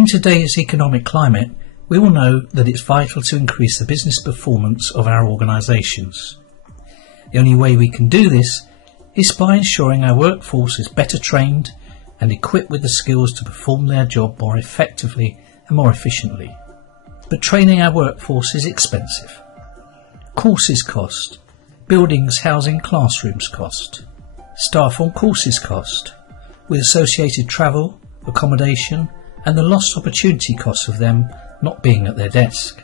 In today's economic climate, we all know that it's vital to increase the business performance of our organisations. The only way we can do this is by ensuring our workforce is better trained and equipped with the skills to perform their job more effectively and more efficiently. But training our workforce is expensive. Courses cost, buildings housing classrooms cost, staff on courses cost, with associated travel, accommodation and the lost opportunity costs of them not being at their desk.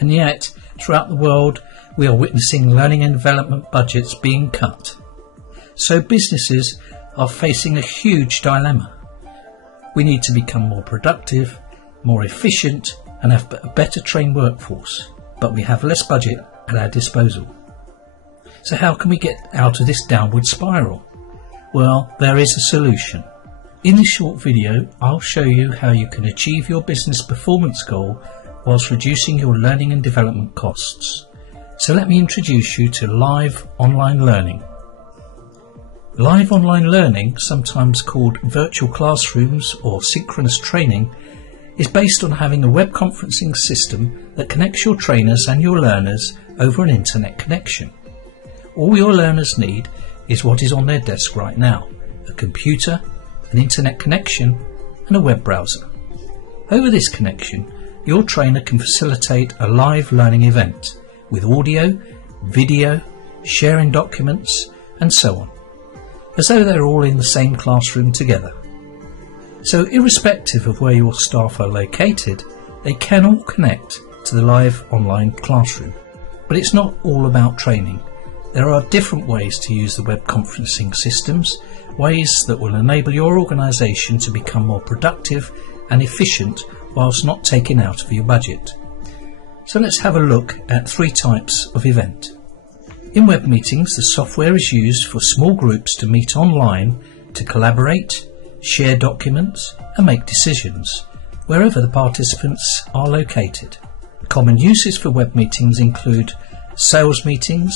And yet, throughout the world, we are witnessing learning and development budgets being cut. So businesses are facing a huge dilemma. We need to become more productive, more efficient and have a better trained workforce, but we have less budget at our disposal. So how can we get out of this downward spiral? Well, there is a solution. In this short video, I'll show you how you can achieve your business performance goal whilst reducing your learning and development costs. So let me introduce you to live online learning. Live online learning, sometimes called virtual classrooms or synchronous training, is based on having a web conferencing system that connects your trainers and your learners over an internet connection. All your learners need is what is on their desk right now: a computer, an internet connection and a web browser. Over this connection, your trainer can facilitate a live learning event with audio, video, sharing documents and so on, as though they're all in the same classroom together. So irrespective of where your staff are located, they can all connect to the live online classroom. But it's not all about training. There are different ways to use the web conferencing systems, ways that will enable your organisation to become more productive and efficient whilst not taking out of your budget. So let's have a look at 3 types of event. In web meetings, the software is used for small groups to meet online to collaborate, share documents and make decisions wherever the participants are located. Common uses for web meetings include sales meetings,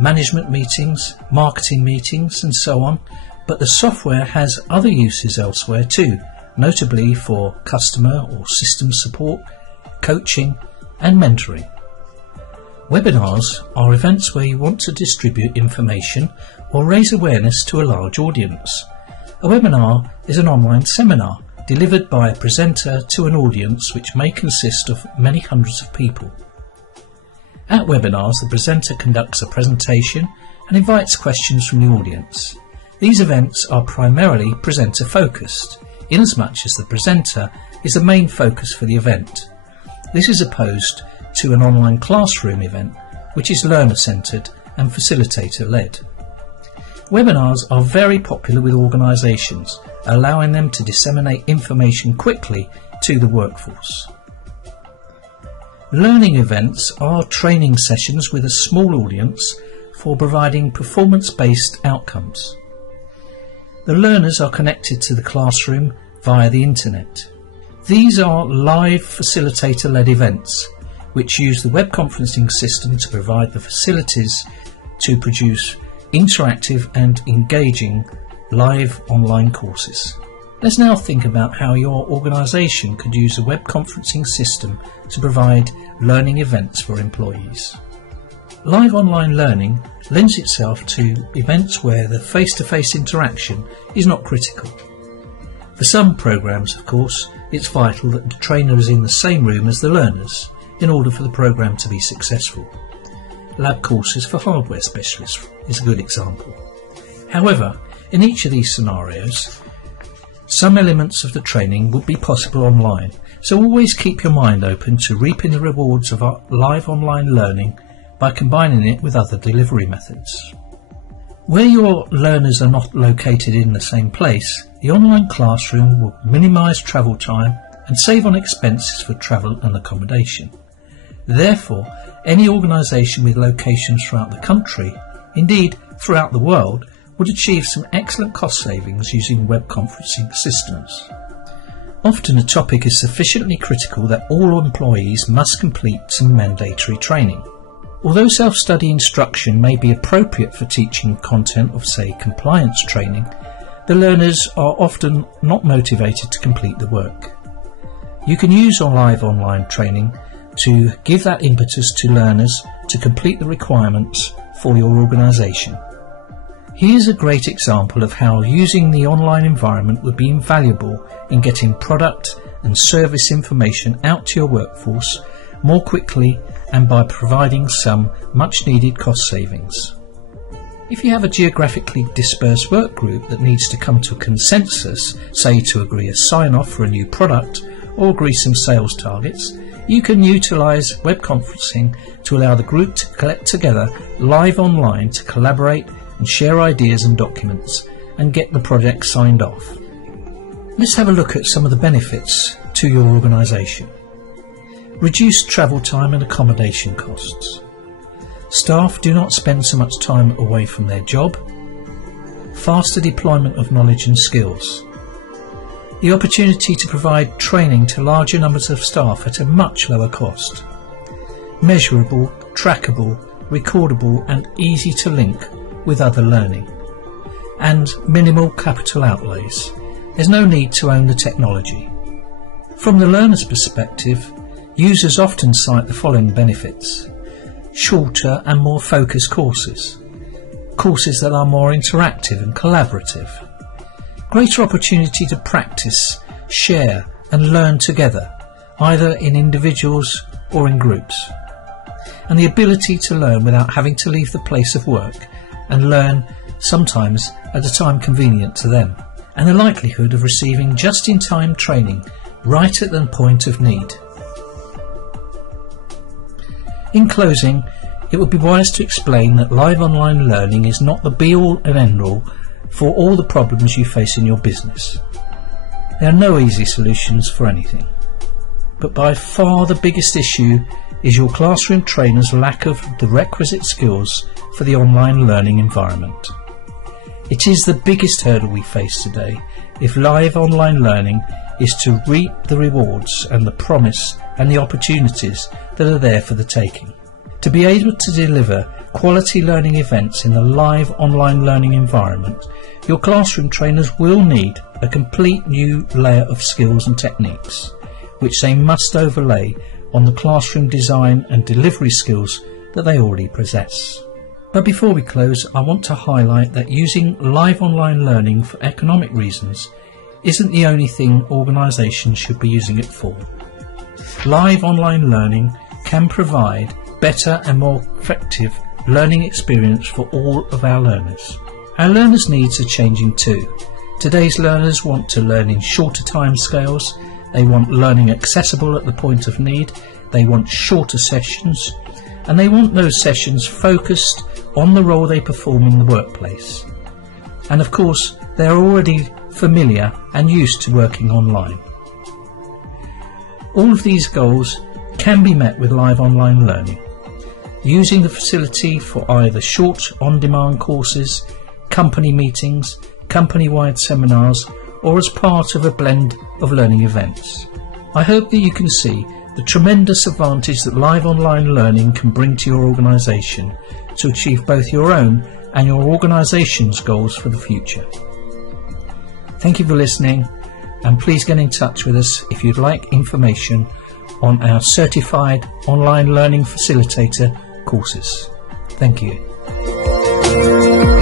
management meetings, marketing meetings and so on, but the software has other uses elsewhere too, notably for customer or system support, coaching and mentoring. Webinars are events where you want to distribute information or raise awareness to a large audience. A webinar is an online seminar delivered by a presenter to an audience which may consist of many hundreds of people. At webinars, the presenter conducts a presentation and invites questions from the audience. These events are primarily presenter focused, inasmuch as the presenter is the main focus for the event. This is opposed to an online classroom event, which is learner centred and facilitator led. Webinars are very popular with organisations, allowing them to disseminate information quickly to the workforce. Learning events are training sessions with a small audience for providing performance-based outcomes. The learners are connected to the classroom via the internet. These are live facilitator-led events which use the web conferencing system to provide the facilities to produce interactive and engaging live online courses. Let's now think about how your organisation could use a web conferencing system to provide learning events for employees. Live online learning lends itself to events where the face-to-face interaction is not critical. For some programmes, of course, it's vital that the trainer is in the same room as the learners in order for the programme to be successful. Lab courses for hardware specialists is a good example. However, in each of these scenarios, some elements of the training would be possible online, so always keep your mind open to reaping the rewards of live online learning by combining it with other delivery methods. Where your learners are not located in the same place, the online classroom will minimise travel time and save on expenses for travel and accommodation. Therefore, any organisation with locations throughout the country, indeed throughout the world, would achieve some excellent cost savings using web conferencing systems. Often a topic is sufficiently critical that all employees must complete some mandatory training. Although self-study instruction may be appropriate for teaching content of, say, compliance training, the learners are often not motivated to complete the work. You can use live online training to give that impetus to learners to complete the requirements for your organisation. Here's a great example of how using the online environment would be invaluable in getting product and service information out to your workforce more quickly and by providing some much needed cost savings. If you have a geographically dispersed work group that needs to come to a consensus, say to agree a sign-off for a new product or agree some sales targets, you can utilise web conferencing to allow the group to collect together live online to collaborate and share ideas and documents and get the project signed off. Let's have a look at some of the benefits to your organisation. Reduced travel time and accommodation costs. Staff do not spend so much time away from their job. Faster deployment of knowledge and skills. The opportunity to provide training to larger numbers of staff at a much lower cost. Measurable, trackable, recordable and easy to link with other learning. And minimal capital outlays. There's no need to own the technology. From the learner's perspective, users often cite the following benefits. Shorter and more focused courses. Courses that are more interactive and collaborative. Greater opportunity to practice, share and learn together, either in individuals or in groups. And the ability to learn without having to leave the place of work and learn sometimes at a time convenient to them. And the likelihood of receiving just-in-time training right at the point of need. In closing, it would be wise to explain that live online learning is not the be-all and end-all for all the problems you face in your business. There are no easy solutions for anything. But by far the biggest issue is your classroom trainer's lack of the requisite skills for the online learning environment. It is the biggest hurdle we face today if live online learning is to reap the rewards and the promise and the opportunities that are there for the taking. To be able to deliver quality learning events in the live online learning environment, your classroom trainers will need a complete new layer of skills and techniques, which they must overlay on the classroom design and delivery skills that they already possess. But before we close, I want to highlight that using live online learning for economic reasons isn't the only thing organisations should be using it for. Live online learning can provide better and more effective learning experience for all of our learners. Our learners' needs are changing too. Today's learners want to learn in shorter timescales, they want learning accessible at the point of need, they want shorter sessions, and they want those sessions focused on the role they perform in the workplace. And of course, they are already familiar and used to working online. All of these goals can be met with live online learning, using the facility for either short on-demand courses, company meetings, company-wide seminars, or as part of a blend of learning events. I hope that you can see the tremendous advantage that live online learning can bring to your organisation to achieve both your own and your organisation's goals for the future. Thank you for listening, and please get in touch with us if you'd like information on our certified online learning facilitator courses. Thank you.